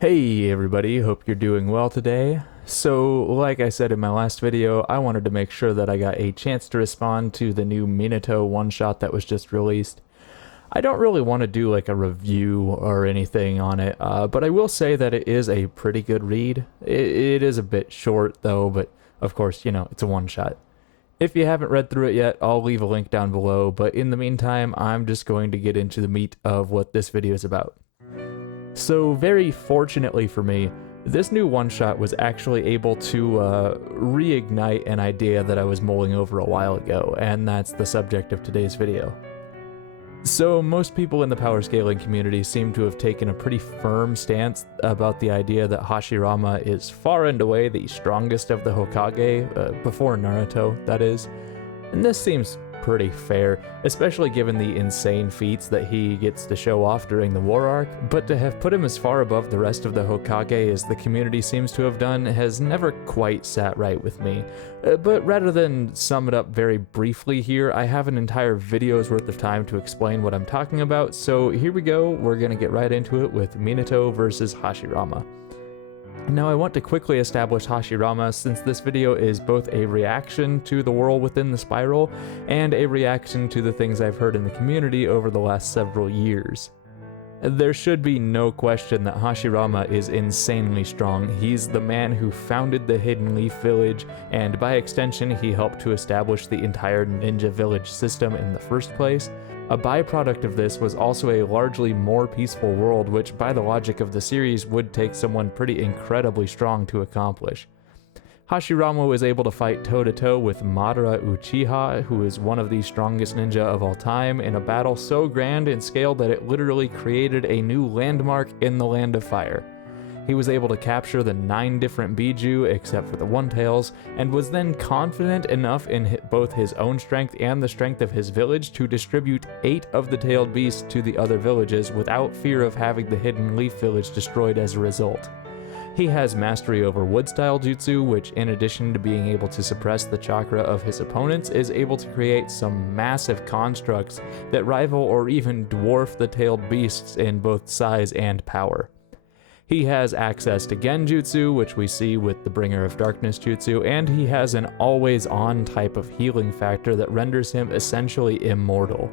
Hey everybody, hope you're doing well today. So, like I said in my last video, I wanted to make sure that I got a chance to respond to the new Minato one-shot that was just released. I don't really want to do like a review or anything on it, but I will say that it is a pretty good read. It is a bit short though, but of course, it's a one-shot. If you haven't read through it yet, I'll leave a link down below, but in the meantime, I'm just going to get into the meat of what this video is about. So very fortunately for me, this new one-shot was actually able to reignite an idea that I was mulling over a while ago, and that's the subject of today's video. So most people in the power scaling community seem to have taken a pretty firm stance about the idea that Hashirama is far and away the strongest of the Hokage, before Naruto, that is. And this seems pretty fair, especially given the insane feats that he gets to show off during the war arc, but to have put him as far above the rest of the Hokage as the community seems to have done has never quite sat right with me. But rather than sum it up very briefly here, I have an entire video's worth of time to explain what I'm talking about, so here we go, we're gonna get right into it with Minato versus Hashirama. Now I want to quickly establish Hashirama since this video is both a reaction to the world within the spiral and a reaction to the things I've heard in the community over the last several years. There should be no question that Hashirama is insanely strong. He's the man who founded the Hidden Leaf Village, and by extension he helped to establish the entire ninja village system in the first place. A byproduct of this was also a largely more peaceful world, which by the logic of the series would take someone pretty incredibly strong to accomplish. Hashirama was able to fight toe-to-toe with Madara Uchiha, who is one of the strongest ninja of all time, in a battle so grand in scale that it literally created a new landmark in the Land of Fire. He was able to capture the 9 different Biju except for the One-Tails, and was then confident enough in both his own strength and the strength of his village to distribute 8 of the tailed beasts to the other villages without fear of having the Hidden Leaf Village destroyed as a result. He has mastery over wood-style jutsu, which in addition to being able to suppress the chakra of his opponents, is able to create some massive constructs that rival or even dwarf the tailed beasts in both size and power. He has access to genjutsu, which we see with the Bringer of Darkness jutsu, and he has an always-on type of healing factor that renders him essentially immortal.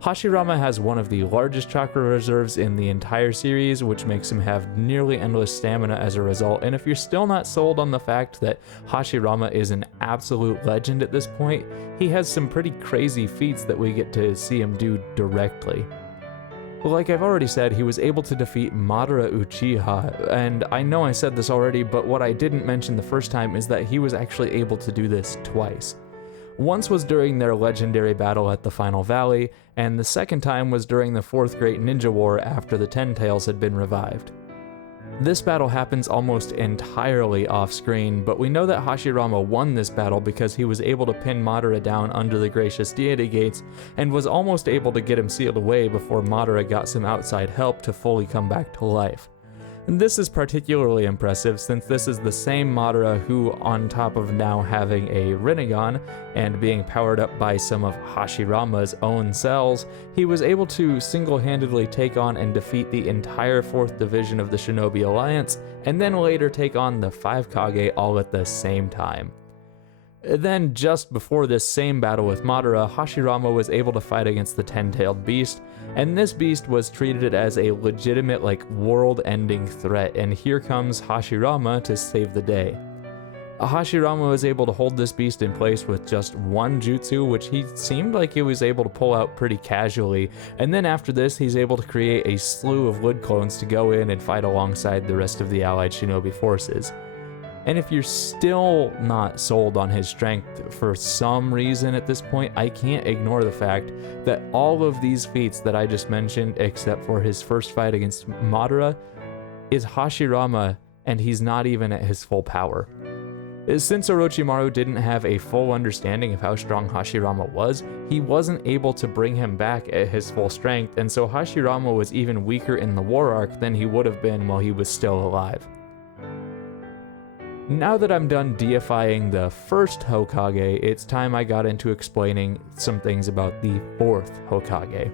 Hashirama has one of the largest chakra reserves in the entire series, which makes him have nearly endless stamina as a result, and if you're still not sold on the fact that Hashirama is an absolute legend at this point, he has some pretty crazy feats that we get to see him do directly. Like I've already said, he was able to defeat Madara Uchiha, and I know I said this already, but what I didn't mention the first time is that he was actually able to do this twice. Once was during their legendary battle at the Final Valley, and the second time was during the Fourth Great Ninja War after the Ten Tails had been revived. This battle happens almost entirely off-screen, but we know that Hashirama won this battle because he was able to pin Madara down under the Gracious Deity Gates, and was almost able to get him sealed away before Madara got some outside help to fully come back to life. And this is particularly impressive since this is the same Madara who, on top of now having a Rinnegan and being powered up by some of Hashirama's own cells, he was able to single-handedly take on and defeat the entire 4th Division of the Shinobi Alliance, and then later take on the 5 Kage all at the same time. Then, just before this same battle with Madara, Hashirama was able to fight against the 10-tailed beast, and this beast was treated as a legitimate, world-ending threat, and here comes Hashirama to save the day. Hashirama was able to hold this beast in place with just one jutsu, which he seemed like he was able to pull out pretty casually, and then after this he's able to create a slew of wood clones to go in and fight alongside the rest of the allied shinobi forces. And if you're still not sold on his strength for some reason at this point, I can't ignore the fact that all of these feats that I just mentioned, except for his first fight against Madara, is Hashirama, and he's not even at his full power. Since Orochimaru didn't have a full understanding of how strong Hashirama was, he wasn't able to bring him back at his full strength, and so Hashirama was even weaker in the war arc than he would have been while he was still alive. Now that I'm done deifying the first Hokage, it's time I got into explaining some things about the 4th Hokage.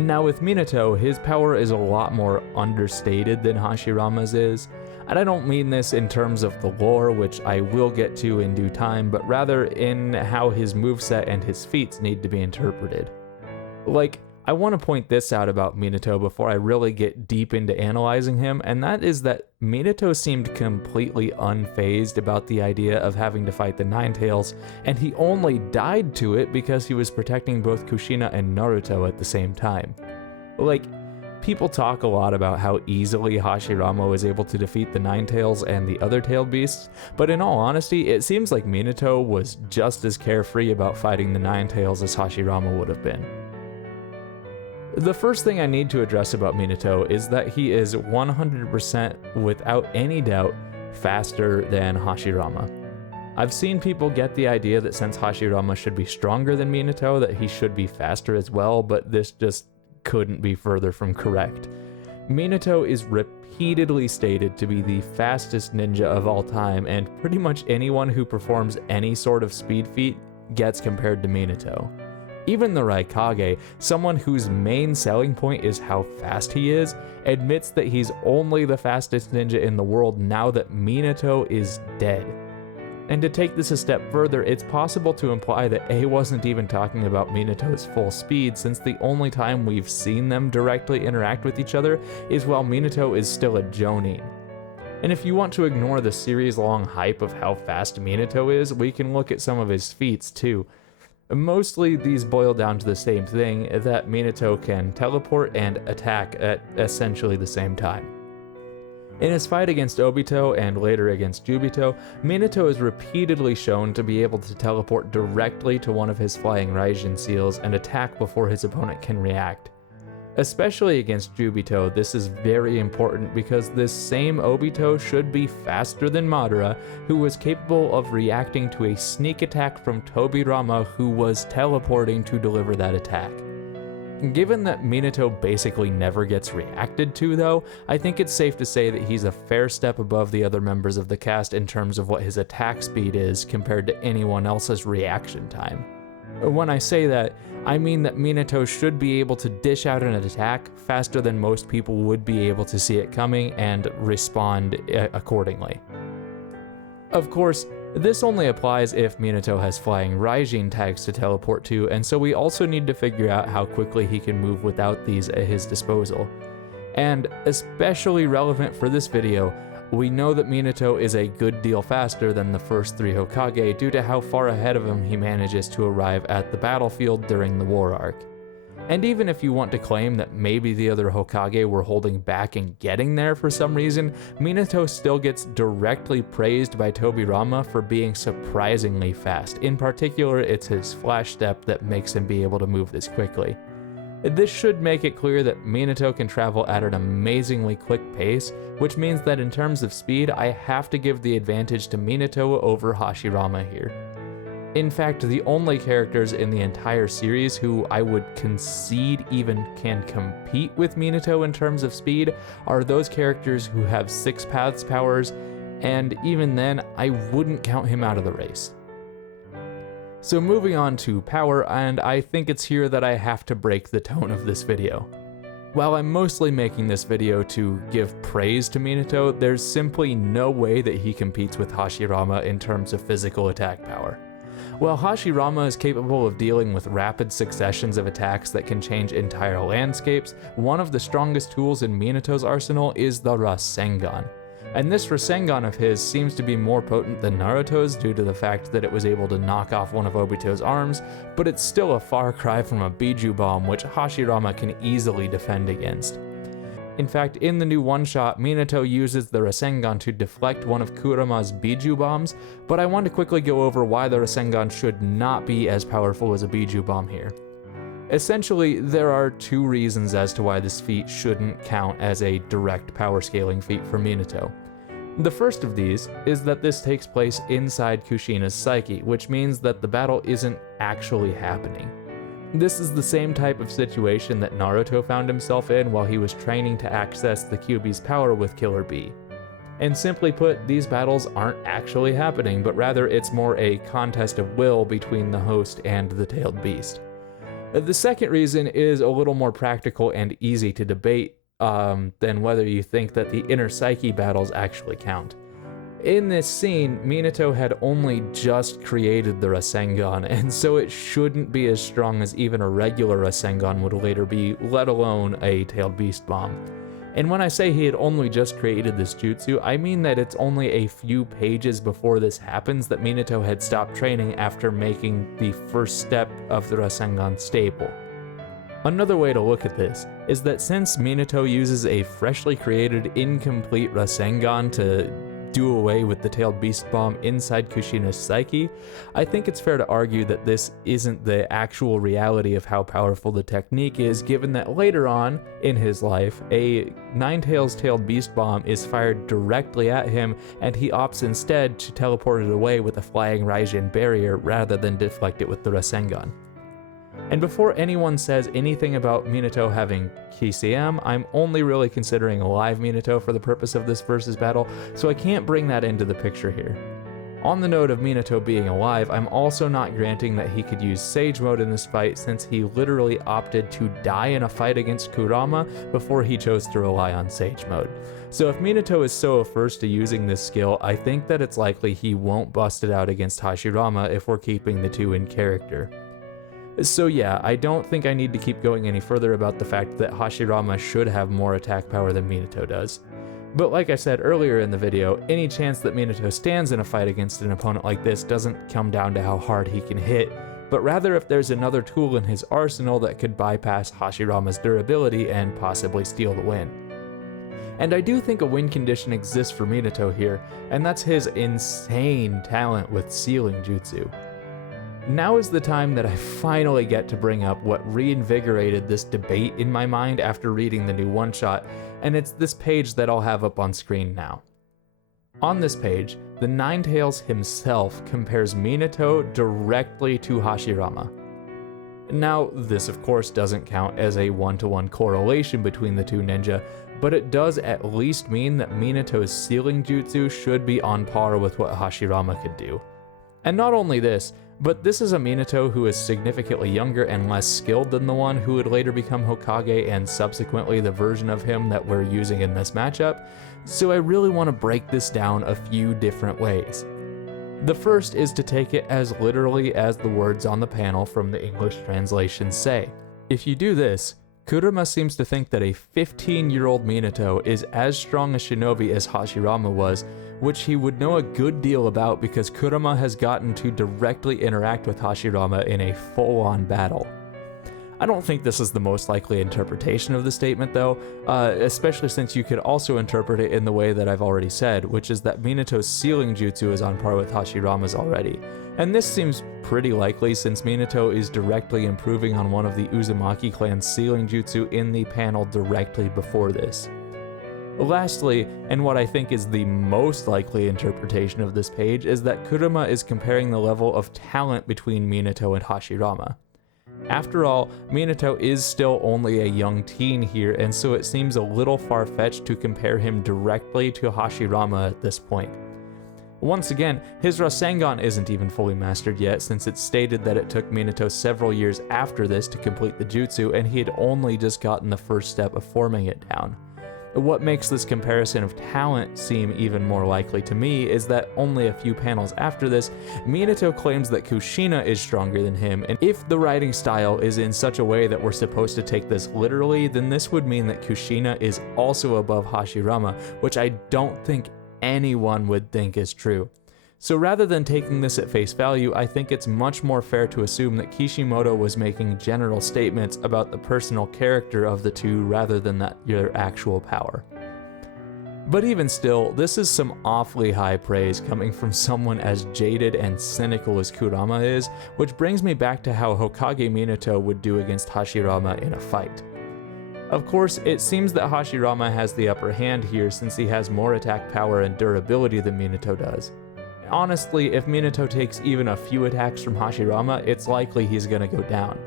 Now with Minato, his power is a lot more understated than Hashirama's is, and I don't mean this in terms of the lore, which I will get to in due time, but rather in how his moveset and his feats need to be interpreted. Like, I want to point this out about Minato before I really get deep into analyzing him, and that is that Minato seemed completely unfazed about the idea of having to fight the Nine Tails, and he only died to it because he was protecting both Kushina and Naruto at the same time. Like, people talk a lot about how easily Hashirama was able to defeat the Nine Tails and the other tailed beasts, but in all honesty, it seems like Minato was just as carefree about fighting the Nine Tails as Hashirama would have been. The first thing I need to address about Minato is that he is 100% without any doubt faster than Hashirama. I've seen people get the idea that since Hashirama should be stronger than Minato, that he should be faster as well, but this just couldn't be further from correct. Minato is repeatedly stated to be the fastest ninja of all time, and pretty much anyone who performs any sort of speed feat gets compared to Minato. Even the Raikage, someone whose main selling point is how fast he is, admits that he's only the fastest ninja in the world now that Minato is dead. And to take this a step further, it's possible to imply that A wasn't even talking about Minato's full speed, since the only time we've seen them directly interact with each other is while Minato is still a Jonin. And if you want to ignore the series-long hype of how fast Minato is, we can look at some of his feats too. Mostly these boil down to the same thing, that Minato can teleport and attack at essentially the same time. In his fight against Obito and later against Jubito, Minato is repeatedly shown to be able to teleport directly to one of his flying Raijin seals and attack before his opponent can react. Especially against Jubito, this is very important because this same Obito should be faster than Madara, who was capable of reacting to a sneak attack from Tobirama, who was teleporting to deliver that attack. Given that Minato basically never gets reacted to though, I think it's safe to say that he's a fair step above the other members of the cast in terms of what his attack speed is compared to anyone else's reaction time. When I say that, I mean that Minato should be able to dish out an attack faster than most people would be able to see it coming and respond accordingly. Of course, this only applies if Minato has flying Raijin tags to teleport to, and so we also need to figure out how quickly he can move without these at his disposal. And especially relevant for this video, we know that Minato is a good deal faster than the first three Hokage due to how far ahead of him he manages to arrive at the battlefield during the war arc. And even if you want to claim that maybe the other Hokage were holding back in getting there for some reason, Minato still gets directly praised by Tobirama for being surprisingly fast. In particular, it's his flash step that makes him be able to move this quickly. This should make it clear that Minato can travel at an amazingly quick pace, which means that in terms of speed, I have to give the advantage to Minato over Hashirama here. In fact, the only characters in the entire series who I would concede even can compete with Minato in terms of speed are those characters who have 6 paths powers, and even then, I wouldn't count him out of the race. So moving on to power, and I think it's here that I have to break the tone of this video. While I'm mostly making this video to give praise to Minato, there's simply no way that he competes with Hashirama in terms of physical attack power. While Hashirama is capable of dealing with rapid successions of attacks that can change entire landscapes, one of the strongest tools in Minato's arsenal is the Rasengan. And this Rasengan of his seems to be more potent than Naruto's due to the fact that it was able to knock off one of Obito's arms, but it's still a far cry from a Biju bomb, which Hashirama can easily defend against. In fact, in the new one-shot, Minato uses the Rasengan to deflect one of Kurama's Biju bombs, but I want to quickly go over why the Rasengan should not be as powerful as a Biju bomb here. Essentially, there are 2 reasons as to why this feat shouldn't count as a direct power scaling feat for Minato. The first of these is that this takes place inside Kushina's psyche, which means that the battle isn't actually happening. This is the same type of situation that Naruto found himself in while he was training to access the Kyuubi's power with Killer Bee. And simply put, these battles aren't actually happening, but rather it's more a contest of will between the host and the tailed beast. The second reason is a little more practical and easy to debate than whether you think that the inner psyche battles actually count. In this scene, Minato had only just created the Rasengan, and so it shouldn't be as strong as even a regular Rasengan would later be, let alone a Tailed Beast Bomb. And when I say he had only just created this jutsu, I mean that it's only a few pages before this happens that Minato had stopped training after making the first step of the Rasengan stable. Another way to look at this is that since Minato uses a freshly created incomplete Rasengan to do away with the Tailed Beast Bomb inside Kushina's psyche, I think it's fair to argue that this isn't the actual reality of how powerful the technique is, given that later on in his life, a Ninetales Tailed Beast Bomb is fired directly at him, and he opts instead to teleport it away with a flying Raijin barrier rather than deflect it with the Rasengan. And before anyone says anything about Minato having KCM, I'm only really considering alive Minato for the purpose of this versus battle, so I can't bring that into the picture here. On the note of Minato being alive, I'm also not granting that he could use Sage Mode in this fight, since he literally opted to die in a fight against Kurama before he chose to rely on Sage Mode. So if Minato is so averse to using this skill, I think that it's likely he won't bust it out against Hashirama if we're keeping the two in character. So yeah, I don't think I need to keep going any further about the fact that Hashirama should have more attack power than Minato does. But like I said earlier in the video, any chance that Minato stands in a fight against an opponent like this doesn't come down to how hard he can hit, but rather if there's another tool in his arsenal that could bypass Hashirama's durability and possibly steal the win. And I do think a win condition exists for Minato here, and that's his insane talent with sealing jutsu. Now is the time that I finally get to bring up what reinvigorated this debate in my mind after reading the new one-shot, and it's this page that I'll have up on screen now. On this page, the Ninetales himself compares Minato directly to Hashirama. Now, this of course doesn't count as a one-to-one correlation between the two ninja, but it does at least mean that Minato's sealing jutsu should be on par with what Hashirama could do. And not only this, but this is a Minato who is significantly younger and less skilled than the one who would later become Hokage and subsequently the version of him that we're using in this matchup, so I really want to break this down a few different ways. The first is to take it as literally as the words on the panel from the English translation say. If you do this, Kurama seems to think that a 15-year-old Minato is as strong a shinobi as Hashirama was, which he would know a good deal about because Kurama has gotten to directly interact with Hashirama in a full-on battle. I don't think this is the most likely interpretation of the statement though, especially since you could also interpret it in the way that I've already said, which is that Minato's sealing jutsu is on par with Hashirama's already. And this seems pretty likely since Minato is directly improving on one of the Uzumaki clan's sealing jutsu in the panel directly before this. Lastly, and what I think is the most likely interpretation of this page, is that Kurama is comparing the level of talent between Minato and Hashirama. After all, Minato is still only a young teen here, and so it seems a little far-fetched to compare him directly to Hashirama at this point. Once again, his Rasengan isn't even fully mastered yet, since it's stated that it took Minato several years after this to complete the jutsu, and he had only just gotten the first step of forming it down. What makes this comparison of talent seem even more likely to me is that only a few panels after this, Minato claims that Kushina is stronger than him, and if the writing style is in such a way that we're supposed to take this literally, then this would mean that Kushina is also above Hashirama, which I don't think anyone would think is true. So rather than taking this at face value, I think it's much more fair to assume that Kishimoto was making general statements about the personal character of the two rather than their actual power. But even still, this is some awfully high praise coming from someone as jaded and cynical as Kurama is, which brings me back to how Hokage Minato would do against Hashirama in a fight. Of course, it seems that Hashirama has the upper hand here since he has more attack power and durability than Minato does. Honestly, if Minato takes even a few attacks from Hashirama, it's likely he's gonna go down.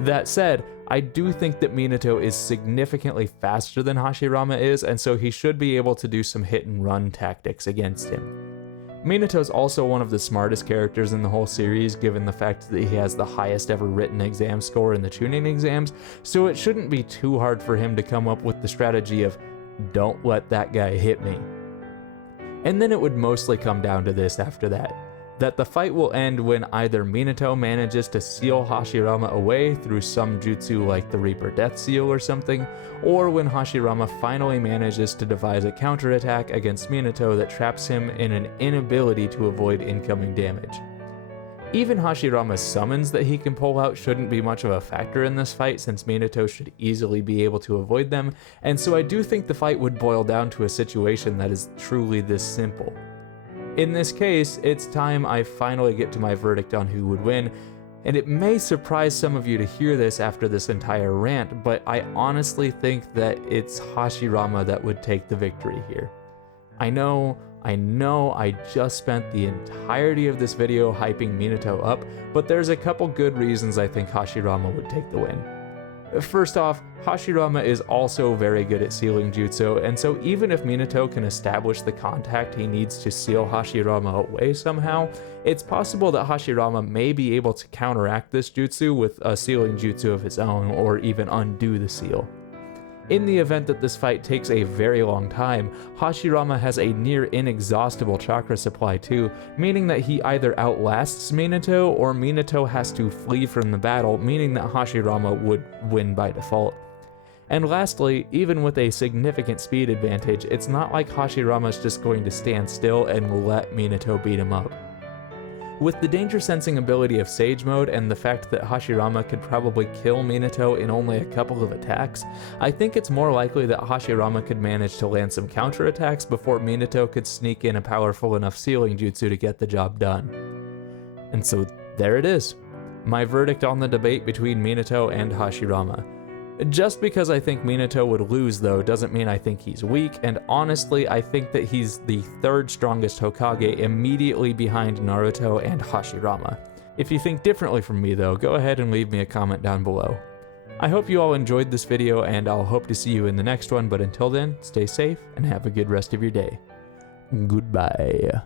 That said, I do think that Minato is significantly faster than Hashirama is, and so he should be able to do some hit and run tactics against him. Minato's also one of the smartest characters in the whole series, given the fact that he has the highest ever written exam score in the Chunin exams, so it shouldn't be too hard for him to come up with the strategy of, don't let that guy hit me. And then it would mostly come down to this after that the fight will end when either Minato manages to seal Hashirama away through some jutsu like the Reaper Death Seal or something, or when Hashirama finally manages to devise a counterattack against Minato that traps him in an inability to avoid incoming damage. Even Hashirama's summons that he can pull out shouldn't be much of a factor in this fight, since Minato should easily be able to avoid them, and so I do think the fight would boil down to a situation that is truly this simple. In this case, it's time I finally get to my verdict on who would win, and it may surprise some of you to hear this after this entire rant, but I honestly think that it's Hashirama that would take the victory here. I know I just spent the entirety of this video hyping Minato up, but there's a couple good reasons I think Hashirama would take the win. First off, Hashirama is also very good at sealing jutsu, and so even if Minato can establish the contact he needs to seal Hashirama away somehow, it's possible that Hashirama may be able to counteract this jutsu with a sealing jutsu of his own, or even undo the seal. In the event that this fight takes a very long time, Hashirama has a near inexhaustible chakra supply too, meaning that he either outlasts Minato or Minato has to flee from the battle, meaning that Hashirama would win by default. And lastly, even with a significant speed advantage, it's not like Hashirama's just going to stand still and let Minato beat him up. With the danger sensing ability of Sage Mode and the fact that Hashirama could probably kill Minato in only a couple of attacks, I think it's more likely that Hashirama could manage to land some counterattacks before Minato could sneak in a powerful enough sealing jutsu to get the job done. And so there it is, my verdict on the debate between Minato and Hashirama. Just because I think Minato would lose though doesn't mean I think he's weak, and honestly I think that he's the third strongest Hokage, immediately behind Naruto and Hashirama. If you think differently from me though, go ahead and leave me a comment down below. I hope you all enjoyed this video, and I'll hope to see you in the next one, but until then, stay safe and have a good rest of your day. Goodbye.